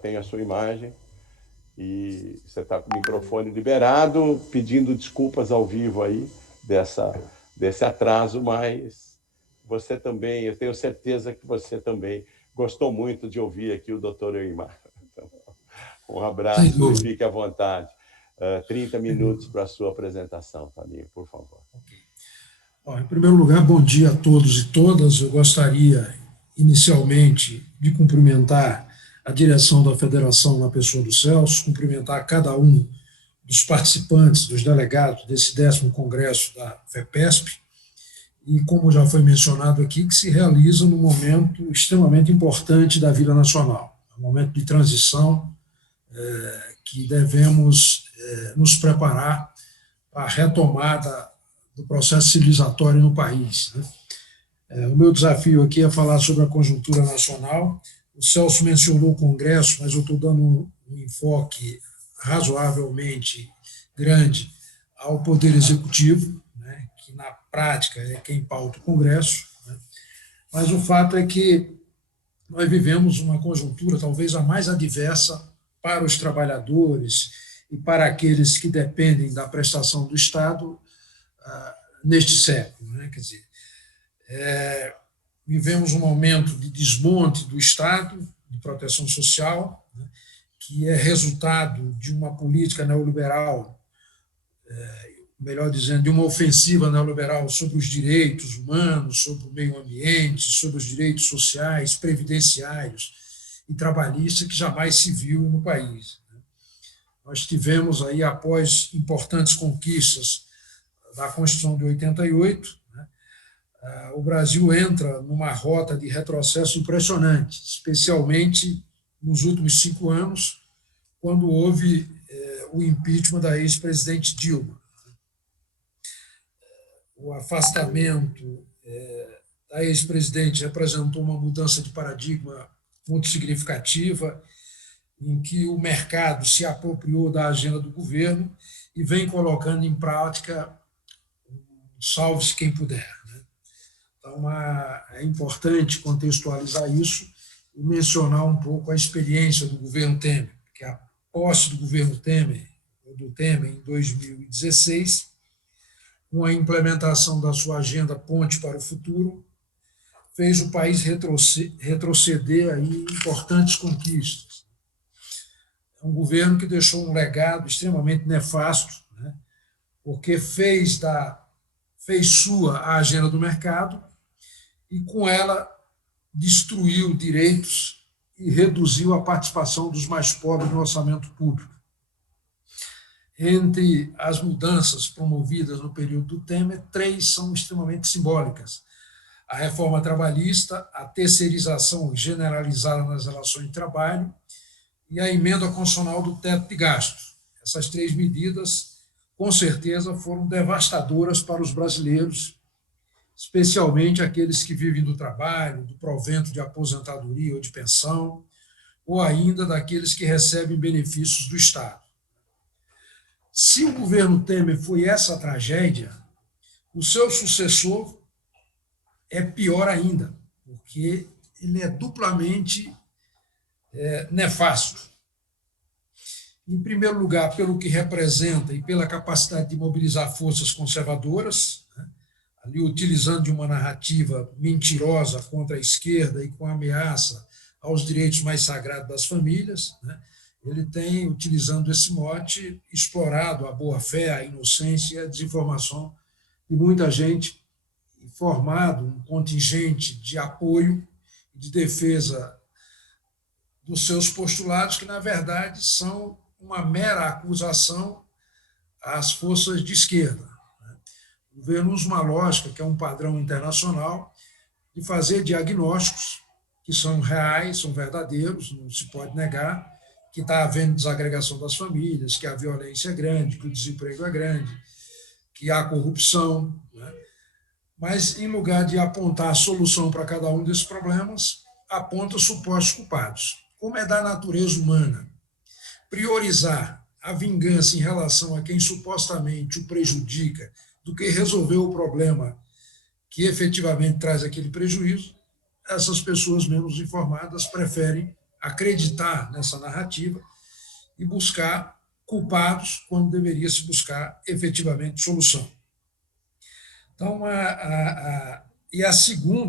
tem a sua imagem e você está com o microfone liberado, pedindo desculpas ao vivo aí desse atraso, mas você também, eu tenho certeza que você também gostou muito de ouvir aqui o doutor Eimar. Então, um Sem abraço e dúvida. fique à vontade. 30 Sem minutos dúvida. para a sua apresentação, Toninho, por favor. Ok. Bom, em primeiro lugar, bom dia a todos e todas. Eu gostaria, inicialmente, de cumprimentar a direção da Federação na pessoa do Celso, cumprimentar cada um dos participantes, dos delegados desse 10º Congresso da FEPESP, e, como já foi mencionado aqui, que se realiza num momento extremamente importante da vida nacional, um momento de transição que devemos nos preparar para a retomada do processo civilizatório no país. O meu desafio aqui é falar sobre a conjuntura nacional. O Celso mencionou o Congresso, mas eu estou dando um enfoque razoavelmente grande ao Poder Executivo, né, que na prática é quem pauta o Congresso. Né, mas o fato é que nós vivemos uma conjuntura talvez a mais adversa para os trabalhadores e para aqueles que dependem da prestação do Estado neste século. Né? Quer dizer, vivemos um momento de desmonte do Estado, de proteção social, né? que é resultado de uma política neoliberal, melhor dizendo, de uma ofensiva neoliberal sobre os direitos humanos, sobre o meio ambiente, sobre os direitos sociais, previdenciários e trabalhistas que jamais se viu no país. Nós tivemos aí, após importantes conquistas da Constituição de 88, o Brasil entra numa rota de retrocesso impressionante, especialmente nos últimos 5 anos, quando houve o impeachment da ex-presidente Dilma. O afastamento da ex-presidente representou uma mudança de paradigma muito significativa, em que o mercado se apropriou da agenda do governo e vem colocando em prática salve-se quem puder. Então, é importante contextualizar isso e mencionar um pouco a experiência do governo Temer, porque a posse do governo Temer, em 2016, com a implementação da sua agenda Ponte para o Futuro, fez o país retroceder aí importantes conquistas. É um governo que deixou um legado extremamente nefasto, né, porque fez sua a agenda do mercado e, com ela, destruiu direitos e reduziu a participação dos mais pobres no orçamento público. Entre as mudanças promovidas no período do Temer, 3 são extremamente simbólicas. A reforma trabalhista, a terceirização generalizada nas relações de trabalho e a emenda constitucional do teto de gastos. Essas 3 medidas, com certeza, foram devastadoras para os brasileiros, especialmente aqueles que vivem do trabalho, do provento de aposentadoria ou de pensão, ou ainda daqueles que recebem benefícios do Estado. Se o governo Temer foi essa tragédia, o seu sucessor é pior ainda, porque ele é duplamente nefasto. Em primeiro lugar, pelo que representa e pela capacidade de mobilizar forças conservadoras, né, ali utilizando de uma narrativa mentirosa contra a esquerda e com ameaça aos direitos mais sagrados das famílias, né, ele tem, utilizando esse mote, explorado a boa-fé, a inocência e a desinformação de muita gente, e formado um contingente de apoio e de defesa dos seus postulados, que, na verdade, são uma mera acusação às forças de esquerda. O governo usa uma lógica, que é um padrão internacional, de fazer diagnósticos que são reais, são verdadeiros, não se pode negar, que está havendo desagregação das famílias, que a violência é grande, que o desemprego é grande, que há corrupção, né? Mas, em lugar de apontar a solução para cada um desses problemas, aponta supostos culpados. Como é da natureza humana priorizar a vingança em relação a quem supostamente o prejudica do que resolver o problema que efetivamente traz aquele prejuízo, essas pessoas menos informadas preferem acreditar nessa narrativa e buscar culpados quando deveria se buscar efetivamente solução. Então,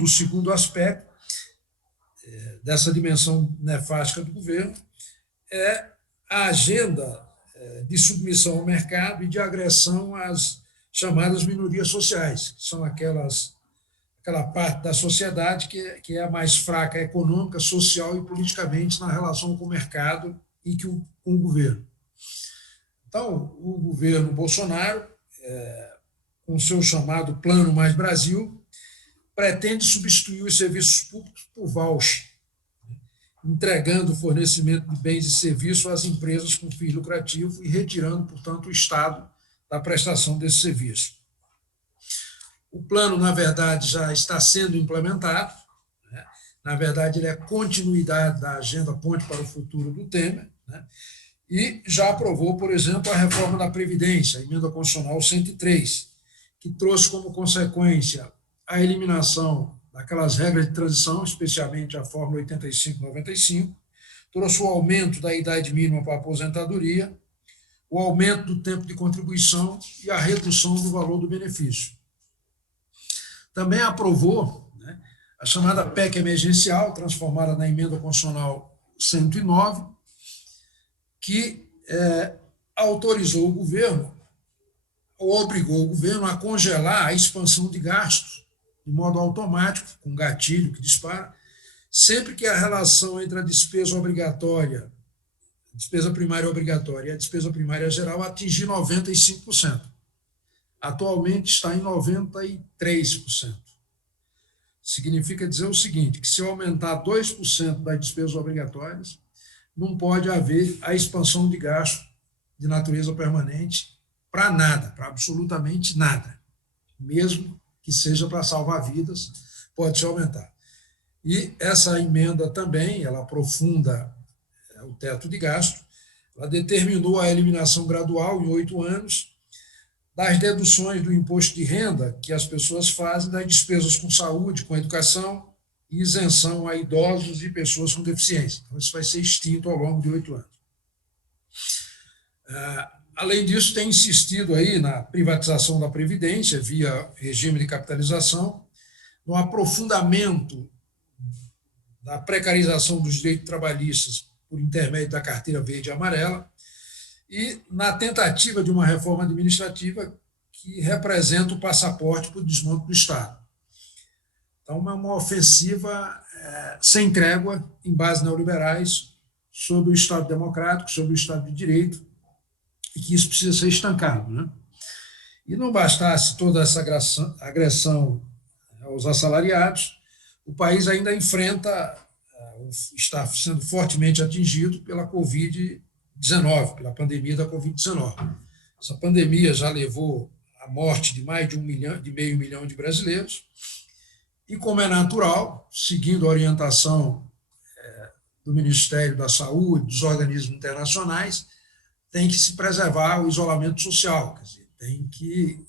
o segundo aspecto dessa dimensão nefástica do governo é a agenda de submissão ao mercado e de agressão às chamadas minorias sociais, que são aquela parte da sociedade que é a mais fraca econômica, social e politicamente na relação com o mercado e com o governo. Então, o governo Bolsonaro, com o seu chamado Plano Mais Brasil, pretende substituir os serviços públicos por voucher, entregando o fornecimento de bens e serviços às empresas com fins lucrativos e retirando, portanto, o Estado da prestação desse serviço. O plano, na verdade, já está sendo implementado, né? Na verdade, ele é continuidade da agenda Ponte para o Futuro do Temer, né? E já aprovou, por exemplo, a reforma da Previdência, a emenda constitucional 103, que trouxe como consequência a eliminação daquelas regras de transição, especialmente a fórmula 85-95, trouxe o aumento da idade mínima para a aposentadoria, o aumento do tempo de contribuição e a redução do valor do benefício. Também aprovou, né, a chamada PEC emergencial, transformada na emenda constitucional 109, que autorizou o governo, ou obrigou o governo a congelar a expansão de gastos de modo automático, com gatilho que dispara, sempre que a relação entre a despesa obrigatória, a despesa primária obrigatória e a despesa primária geral atingir 95%. Atualmente está em 93%. Significa dizer o seguinte, que se eu aumentar 2% das despesas obrigatórias, não pode haver a expansão de gasto de natureza permanente para nada, para absolutamente nada, mesmo que seja para salvar vidas, pode se aumentar. E essa emenda também, ela aprofunda o teto de gasto, ela determinou a eliminação gradual em 8 anos das deduções do imposto de renda que as pessoas fazem das despesas com saúde, com educação e isenção a idosos e pessoas com deficiência. Então, isso vai ser extinto ao longo de 8 anos. Além disso, tem insistido aí na privatização da Previdência via regime de capitalização, no aprofundamento da precarização dos direitos trabalhistas por intermédio da carteira verde e amarela e na tentativa de uma reforma administrativa que representa o passaporte para o desmonte do Estado. Então, é uma ofensiva sem trégua, em bases neoliberais, sobre o Estado democrático, sobre o Estado de Direito, e que isso precisa ser estancado, né? E não bastasse toda essa agressão aos assalariados, o país ainda está sendo fortemente atingido pela Covid-19, pela pandemia da Covid-19. Essa pandemia já levou à morte de mais de meio milhão de brasileiros, e como é natural, seguindo a orientação do Ministério da Saúde, dos organismos internacionais, tem que se preservar o isolamento social, quer dizer, tem que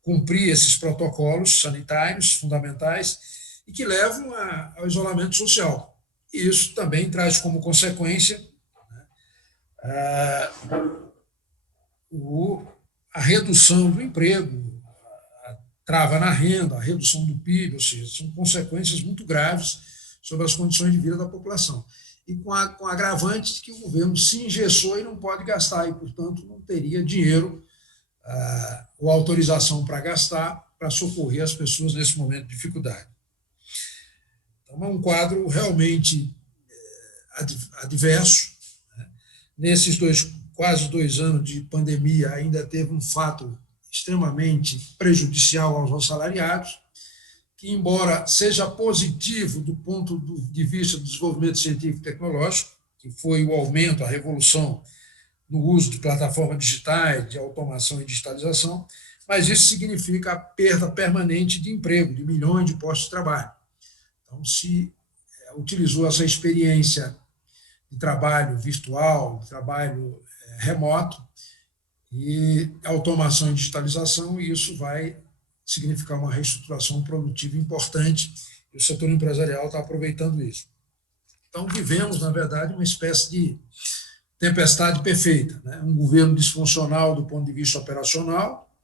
cumprir esses protocolos sanitários fundamentais e que levam ao isolamento social. E isso também traz como consequência, né, a redução do emprego, a trava na renda, a redução do PIB, ou seja, são consequências muito graves sobre as condições de vida da população. E com agravante de que o governo se engessou e não pode gastar, e, portanto, não teria dinheiro ou autorização para gastar, para socorrer as pessoas nesse momento de dificuldade. Então, é um quadro realmente adverso, né? Nesses quase 2 anos de pandemia, ainda teve um fato extremamente prejudicial aos assalariados, que, embora seja positivo do ponto de vista do desenvolvimento científico e tecnológico, que foi o aumento, a revolução no uso de plataformas digitais, de automação e digitalização, mas isso significa a perda permanente de emprego, de milhões de postos de trabalho. Então, se utilizou essa experiência de trabalho virtual, de trabalho remoto, e automação e digitalização, e isso vai significar uma reestruturação produtiva importante, e o setor empresarial está aproveitando isso. Então, vivemos, na verdade, uma espécie de tempestade perfeita, né? Um governo disfuncional do ponto de vista operacional,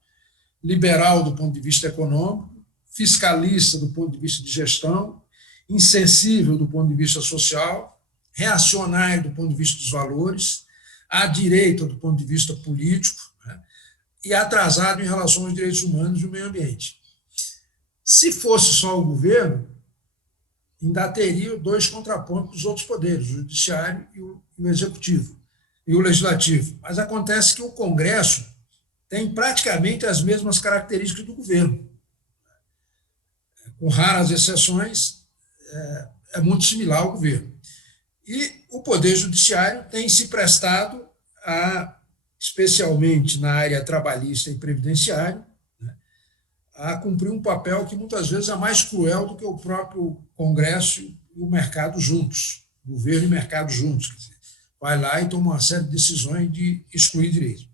liberal do ponto de vista econômico, fiscalista do ponto de vista de gestão, insensível do ponto de vista social, reacionário do ponto de vista dos valores, à direita do ponto de vista político, né? E atrasado em relação aos direitos humanos e o meio ambiente. Se fosse só o governo, ainda teria dois contrapontos dos outros poderes, o judiciário e o executivo, e o legislativo. Mas acontece que o Congresso tem praticamente as mesmas características do governo. Com raras exceções, é muito similar ao governo. E o Poder Judiciário tem se prestado, especialmente na área trabalhista e previdenciária, a cumprir um papel que muitas vezes é mais cruel do que o próprio Congresso e o mercado juntos, governo e mercado juntos. Quer dizer, vai lá e toma uma série de decisões de excluir direitos.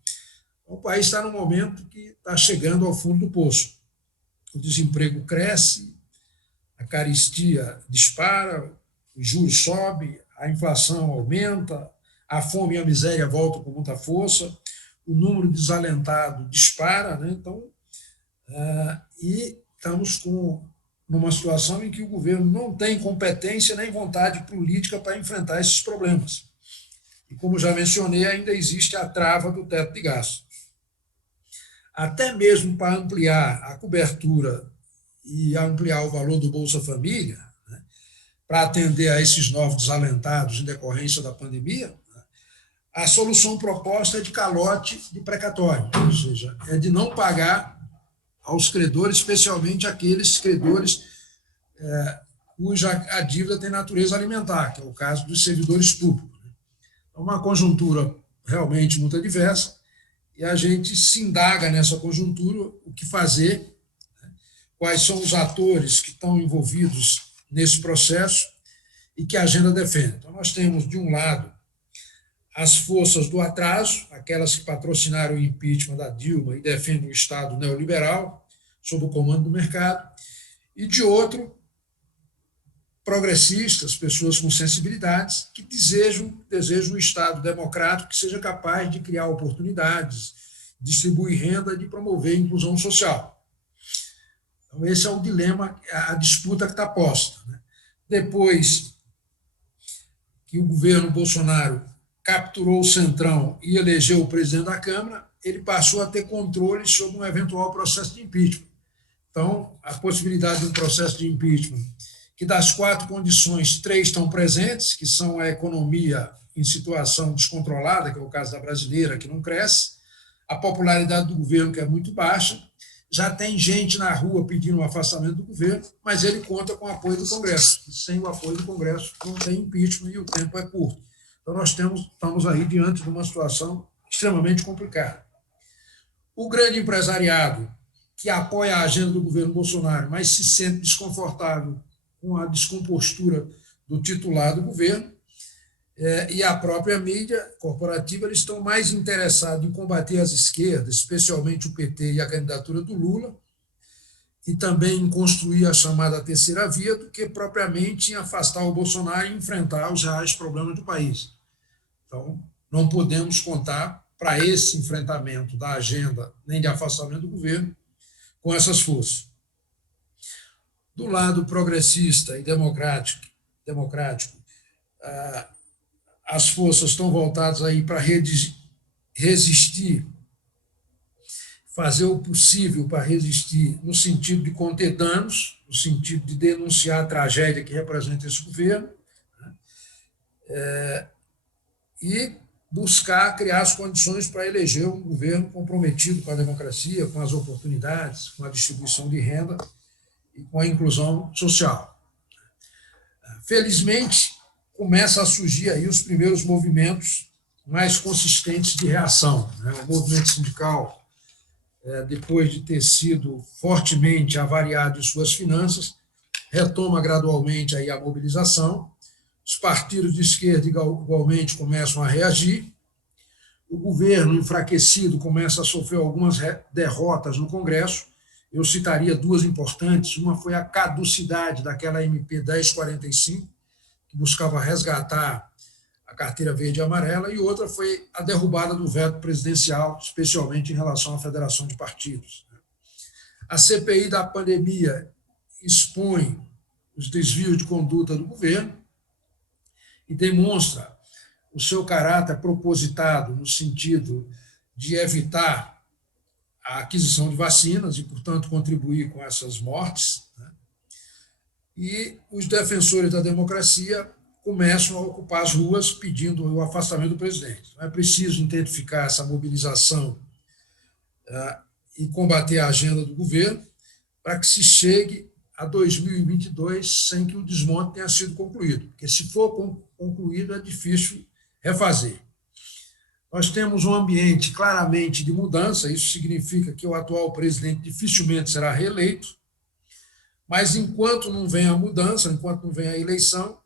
Então, o país está num momento que está chegando ao fundo do poço. O desemprego cresce, a carestia dispara, os juros sobem, a inflação aumenta, a fome e a miséria voltam com muita força, o número de desalentados dispara, né? Então, e estamos numa situação em que o governo não tem competência nem vontade política para enfrentar esses problemas. E, como já mencionei, ainda existe a trava do teto de gastos. Até mesmo para ampliar a cobertura e ampliar o valor do Bolsa Família, né, para atender a esses novos desalentados em decorrência da pandemia, né, a solução proposta é de calote de precatório, ou seja, é de não pagar aos credores, especialmente aqueles credores cuja a dívida tem natureza alimentar, que é o caso dos servidores públicos. É uma conjuntura realmente muito adversa, e a gente se indaga nessa conjuntura o que fazer, né, quais são os atores que estão envolvidos nesse processo e que a agenda defende. Então, nós temos, de um lado, as forças do atraso, aquelas que patrocinaram o impeachment da Dilma e defendem o Estado neoliberal, sob o comando do mercado, e, de outro, progressistas, pessoas com sensibilidades, que desejam um Estado democrático que seja capaz de criar oportunidades, distribuir renda e de promover a inclusão social. Então, esse é o dilema, a disputa que está posta, né? Depois que o governo Bolsonaro capturou o Centrão e elegeu o presidente da Câmara, ele passou a ter controle sobre um eventual processo de impeachment. Então, a possibilidade de um processo de impeachment, que das 4 condições, 3 estão presentes, que são a economia em situação descontrolada, que é o caso da brasileira, que não cresce, a popularidade do governo, que é muito baixa, já tem gente na rua pedindo o afastamento do governo, mas ele conta com o apoio do Congresso. E sem o apoio do Congresso não tem impeachment e o tempo é curto. Então, nós estamos aí diante de uma situação extremamente complicada. O grande empresariado, que apoia a agenda do governo Bolsonaro, mas se sente desconfortável com a descompostura do titular do governo, e a própria mídia corporativa, eles estão mais interessados em combater as esquerdas, especialmente o PT e a candidatura do Lula, e também em construir a chamada terceira via, do que propriamente em afastar o Bolsonaro e enfrentar os reais problemas do país. Então, não podemos contar para esse enfrentamento da agenda, nem de afastamento do governo, com essas forças. Do lado progressista e democrático, as forças estão voltadas aí para resistir, fazer o possível para resistir no sentido de conter danos, no sentido de denunciar a tragédia que representa esse governo, né? E buscar criar as condições para eleger um governo comprometido com a democracia, com as oportunidades, com a distribuição de renda e com a inclusão social. Felizmente, começa a surgir aí os primeiros movimentos mais consistentes de reação, né? O movimento sindical, depois de ter sido fortemente avariado em suas finanças, retoma gradualmente aí a mobilização. Os partidos de esquerda igualmente começam a reagir. O governo enfraquecido começa a sofrer algumas derrotas no Congresso. Eu citaria 2 importantes. Uma foi a caducidade daquela MP 1045, que buscava resgatar a carteira verde e amarela, e outra foi a derrubada do veto presidencial, especialmente em relação à federação de partidos. A CPI da pandemia expõe os desvios de conduta do governo e demonstra o seu caráter propositado no sentido de evitar a aquisição de vacinas e, portanto, contribuir com essas mortes. E os defensores da democracia começam a ocupar as ruas pedindo o afastamento do presidente. Então, é preciso intensificar essa mobilização e combater a agenda do governo para que se chegue a 2022 sem que o desmonte tenha sido concluído, porque se for concluído é difícil refazer. Nós temos um ambiente claramente de mudança, isso significa que o atual presidente dificilmente será reeleito, mas enquanto não vem a mudança, enquanto não vem a eleição,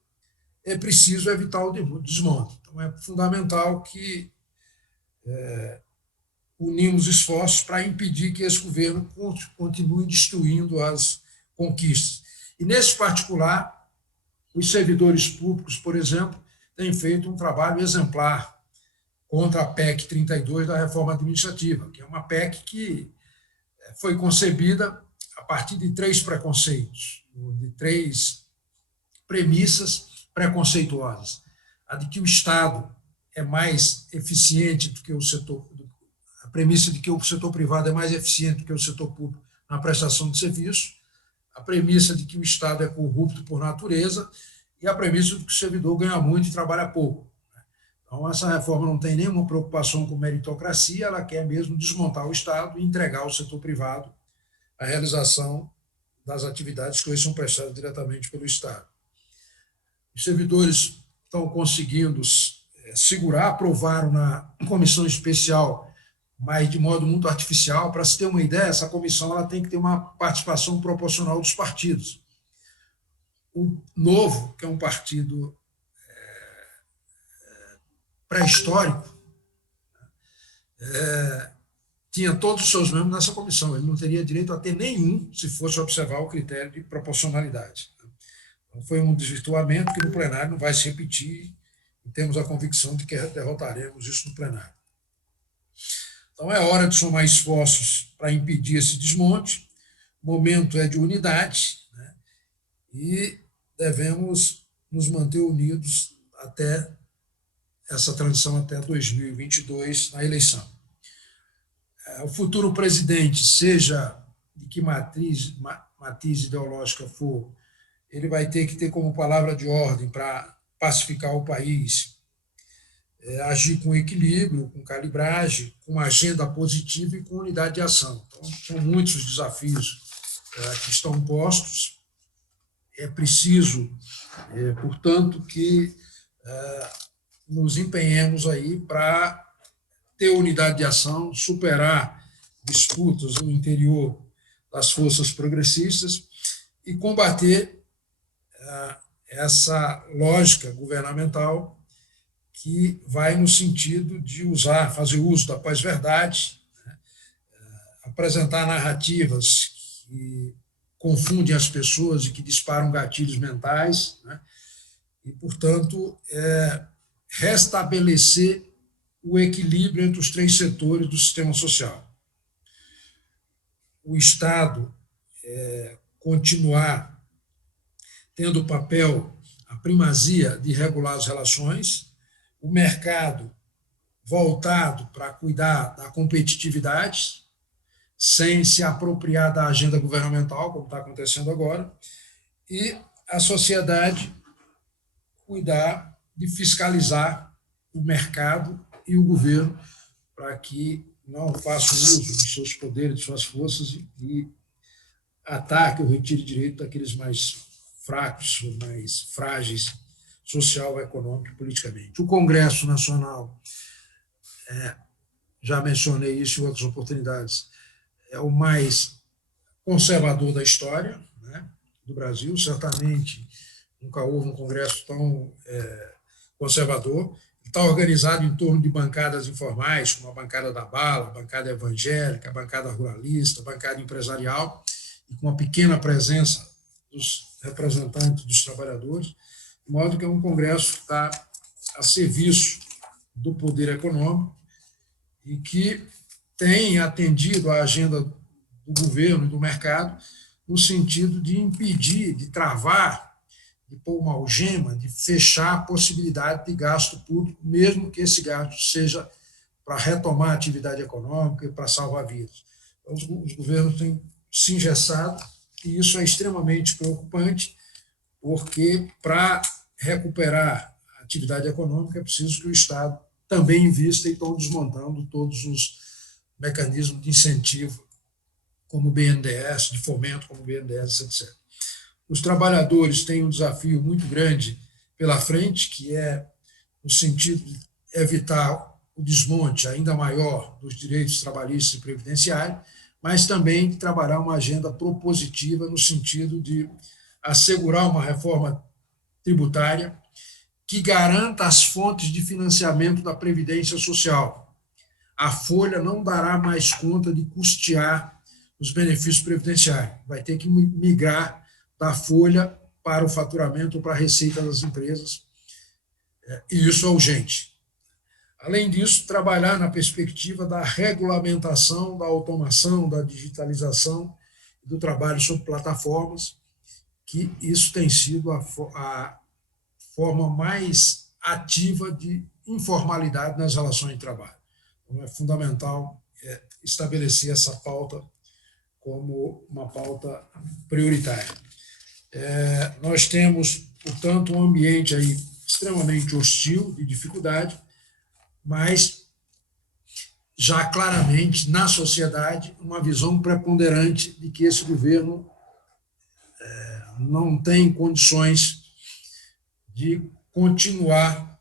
é preciso evitar o desmonte. Então, é fundamental que unimos esforços para impedir que esse governo continue destruindo as conquistas. E, nesse particular, os servidores públicos, por exemplo, têm feito um trabalho exemplar contra a PEC 32 da reforma administrativa, que é uma PEC que foi concebida a partir de 3 preconceitos, de 3 premissas preconceituosas. A de que o Estado é mais eficiente do que o setor, a premissa de que o setor privado é mais eficiente do que o setor público na prestação de serviço, a premissa de que o Estado é corrupto por natureza e a premissa de que o servidor ganha muito e trabalha pouco. Então, essa reforma não tem nenhuma preocupação com meritocracia, ela quer mesmo desmontar o Estado e entregar ao setor privado a realização das atividades que hoje são prestadas diretamente pelo Estado. Os servidores estão conseguindo segurar, aprovaram na comissão especial, mas de modo muito artificial. Para se ter uma ideia, essa comissão ela tem que ter uma participação proporcional dos partidos. O Novo, que é um partido pré-histórico, tinha todos os seus membros nessa comissão. Ele não teria direito a ter nenhum se fosse observar o critério de proporcionalidade. Então, foi um desvirtuamento que no plenário não vai se repetir e temos a convicção de que derrotaremos isso no plenário. Então, é hora de somar esforços para impedir esse desmonte. O momento é de unidade, né? E devemos nos manter unidos até essa transição até 2022, na eleição. O futuro presidente, seja de que matriz ideológica for, ele vai ter que ter como palavra de ordem para pacificar o país, agir com equilíbrio, com calibragem, com uma agenda positiva e com unidade de ação. Então, são muitos os desafios que estão postos. É preciso, portanto, que nos empenhemos aí para ter unidade de ação, superar disputas no interior das forças progressistas e combater essa lógica governamental que vai no sentido de fazer uso da pós-verdade, né? Apresentar narrativas que confundem as pessoas e que disparam gatilhos mentais, né? E, portanto, restabelecer o equilíbrio entre os 3 setores do sistema social. O Estado continuar tendo o papel, a primazia de regular as relações, o mercado voltado para cuidar da competitividade, sem se apropriar da agenda governamental, como está acontecendo agora, e a sociedade cuidar de fiscalizar o mercado e o governo para que não façam uso de seus poderes, de suas forças e ataque ou retire direito daqueles mais fracos, mais frágeis, social, econômico e politicamente. O Congresso Nacional, já mencionei isso em outras oportunidades, é o mais conservador da história, né, do Brasil. Certamente nunca houve um Congresso tão conservador. Está organizado em torno de bancadas informais, como a bancada da bala, a bancada evangélica, a bancada ruralista, a bancada empresarial, e com uma pequena presença dos representantes dos trabalhadores. de modo que é um congresso que está a serviço do poder econômico e que tem atendido à agenda do governo e do mercado no sentido de impedir, de travar, de pôr uma algema, de fechar a possibilidade de gasto público, mesmo que esse gasto seja para retomar a atividade econômica e para salvar vidas. Então, os governos têm se engessado e isso é extremamente preocupante, porque para recuperar a atividade econômica é preciso que o Estado também invista e estão desmontando todos os mecanismos de incentivo, como o BNDES, de fomento, como o BNDES, etc. Os trabalhadores têm um desafio muito grande pela frente, que é no sentido de evitar o desmonte ainda maior dos direitos trabalhistas e previdenciários, mas também de trabalhar uma agenda propositiva no sentido de assegurar uma reforma tributária que garanta as fontes de financiamento da Previdência Social. A Folha não dará mais conta de custear os benefícios previdenciários, vai ter que migrar da Folha para o faturamento ou para a receita das empresas, e isso é urgente. Além disso, trabalhar na perspectiva da regulamentação, da automação, da digitalização do trabalho sobre plataformas, que isso tem sido a forma mais ativa de informalidade nas relações de trabalho. Então, é fundamental estabelecer essa pauta como uma pauta prioritária. Nós temos, portanto, um ambiente aí extremamente hostil, de dificuldade, mas já claramente na sociedade uma visão preponderante de que esse governo não tem condições de continuar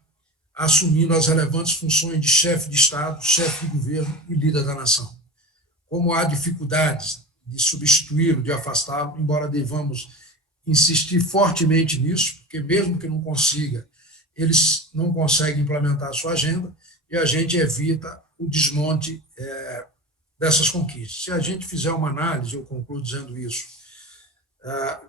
assumindo as relevantes funções de chefe de Estado, chefe de governo e líder da nação. Como há dificuldades de substituí-lo, de afastá-lo, embora devamos insistir fortemente nisso, porque mesmo que não consiga, eles não conseguem implementar a sua agenda e a gente evita o desmonte dessas conquistas. Se a gente fizer uma análise, eu concluo dizendo isso,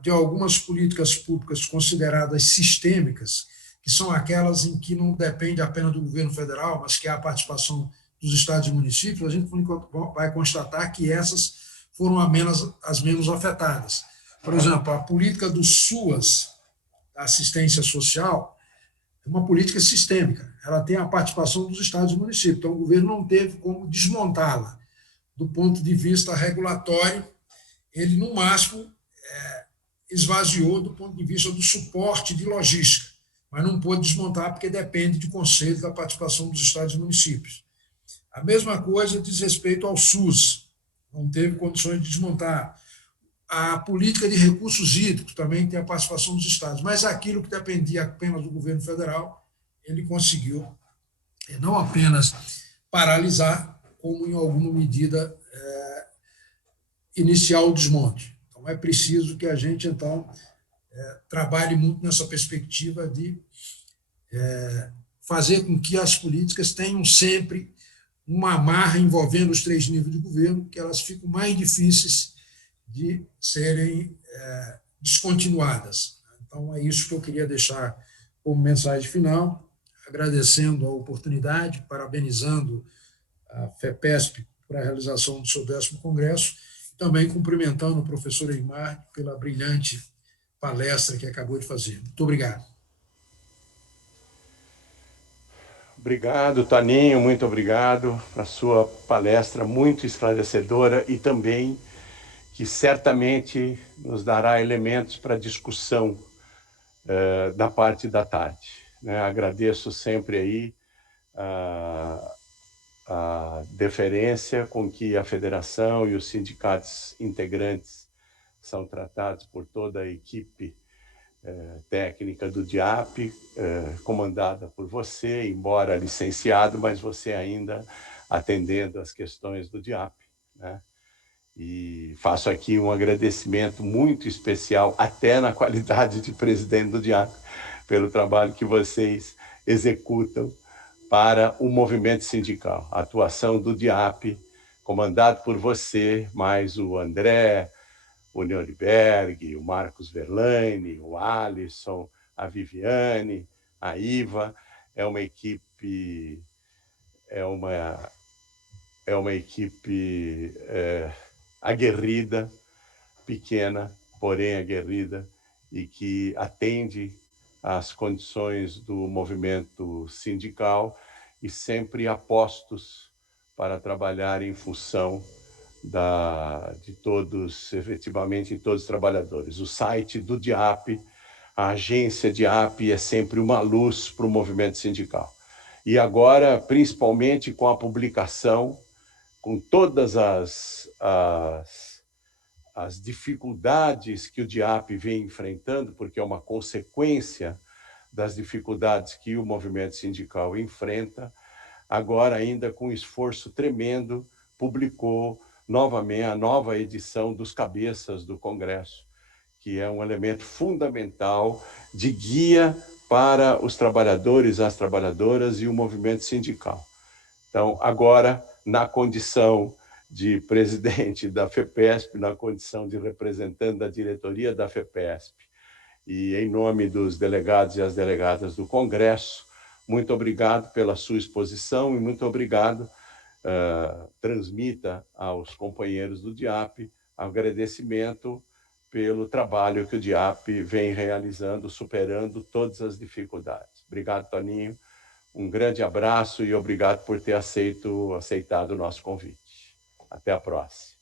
de algumas políticas públicas consideradas sistêmicas, que são aquelas em que não depende apenas do governo federal, mas que há a participação dos estados e municípios, a gente vai constatar que essas foram as menos afetadas. Por exemplo, a política do SUAS, da assistência social, é uma política sistêmica. Ela tem a participação dos estados e municípios, então o governo não teve como desmontá-la. Do ponto de vista regulatório, ele, no máximo, esvaziou do ponto de vista do suporte de logística, mas não pôde desmontar porque depende de conselho da participação dos estados e municípios. A mesma coisa diz respeito ao SUS, não teve condições de desmontar. A política de recursos hídricos também tem a participação dos estados, mas aquilo que dependia apenas do governo federal, ele conseguiu não apenas paralisar, como em alguma medida iniciar o desmonte. Então, é preciso que a gente, então, trabalhe muito nessa perspectiva de fazer com que as políticas tenham sempre uma amarra envolvendo os 3 níveis de governo, que elas ficam mais difíceis de serem descontinuadas. Então, é isso que eu queria deixar como mensagem final, agradecendo a oportunidade, parabenizando a FEPESP por a realização do seu 10º congresso, também cumprimentando o professor Eymar pela brilhante palestra que acabou de fazer. Muito obrigado. Obrigado, Toninho, muito obrigado pela sua palestra muito esclarecedora e também que certamente nos dará elementos para discussão da parte da tarde. Agradeço sempre aí a deferência com que a federação e os sindicatos integrantes são tratados por toda a equipe técnica do DIAP, comandada por você, embora licenciado, mas você ainda atendendo às questões do DIAP, né? E faço aqui um agradecimento muito especial, até na qualidade de presidente do DIAP, pelo trabalho que vocês executam para o movimento sindical. A atuação do DIAP, comandado por você, mais o André, o Neuriberg, o Marcos Verlaine, o Alisson, a Viviane, a Iva. É uma equipe aguerrida, pequena, porém aguerrida, e que atende às condições do movimento sindical e sempre apostos para trabalhar em função de todos, efetivamente, todos os trabalhadores. O site do DIAP, a agência DIAP, é sempre uma luz para o movimento sindical. E agora, principalmente com a publicação, com todas as dificuldades que o DIAP vem enfrentando, porque é uma consequência das dificuldades que o movimento sindical enfrenta, agora ainda com esforço tremendo, publicou novamente a nova edição dos Cabeças do Congresso, que é um elemento fundamental de guia para os trabalhadores, as trabalhadoras e o movimento sindical. Então, agora, na condição de presidente da FEPESP, na condição de representante da diretoria da FEPESP, e em nome dos delegados e as delegadas do Congresso, muito obrigado pela sua exposição e muito obrigado. Transmita aos companheiros do DIAP agradecimento pelo trabalho que o DIAP vem realizando, superando todas as dificuldades. Obrigado, Toninho. Um grande abraço e obrigado por ter aceitado o nosso convite. Até a próxima.